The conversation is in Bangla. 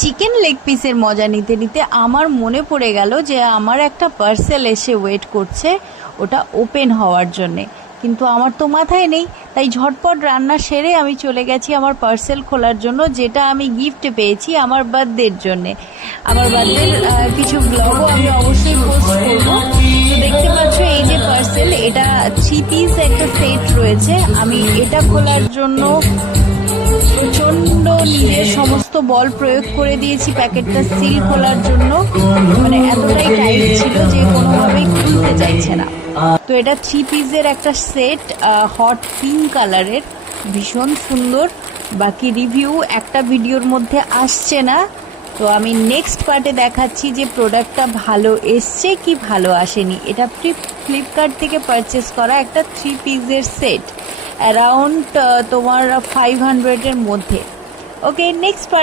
চিকেন লেগ পিসের মজা নিতে নিতে আমার মনে পড়ে গেল যে আমার একটা পার্সেল এসে ওয়েট করছে ওটা ওপেন হওয়ার জন্যে, কিন্তু আমার তো মাথায় নেই। তাই ঝটপট রান্না সেরে আমি চলে গেছি আমার পার্সেল খোলার জন্য, যেটা আমি গিফট পেয়েছি আমার বার্থডের জন্যে। আমার বার্থডের কিছু ব্লগও আমি অবশ্যই পোস্ট করবো। তো দেখতে পাচ্ছ এই যে পার্সেল, এটা 3 পিস একটা সেট রয়েছে। আমি এটা খোলার জন্য প্রচণ্ড নিজের সমস্ত বল প্রয়োগ করে দিয়েছি প্যাকেটটা সিল খোলার জন্য, মানে এতটাই টাইট ছিল যে কোনোভাবেই খুলতে চাইছে না। তো এটা 3 পিসের একটা সেট, হট পিঙ্ক কালারের, ভীষণ সুন্দর। বাকি রিভিউ একটা ভিডিওর মধ্যে আসছে না, তো আমি নেক্সট পার্টে দেখাচ্ছি যে প্রোডাক্টটা ভালো এসছে কি ভালো আসেনি। এটা ফ্লিপকার্ট থেকে পারচেস করা একটা 3 পিসের সেট, অ্যারাউন্ড তোমার 500-এর মধ্যে। ওকে, নেক্সট পার্ট।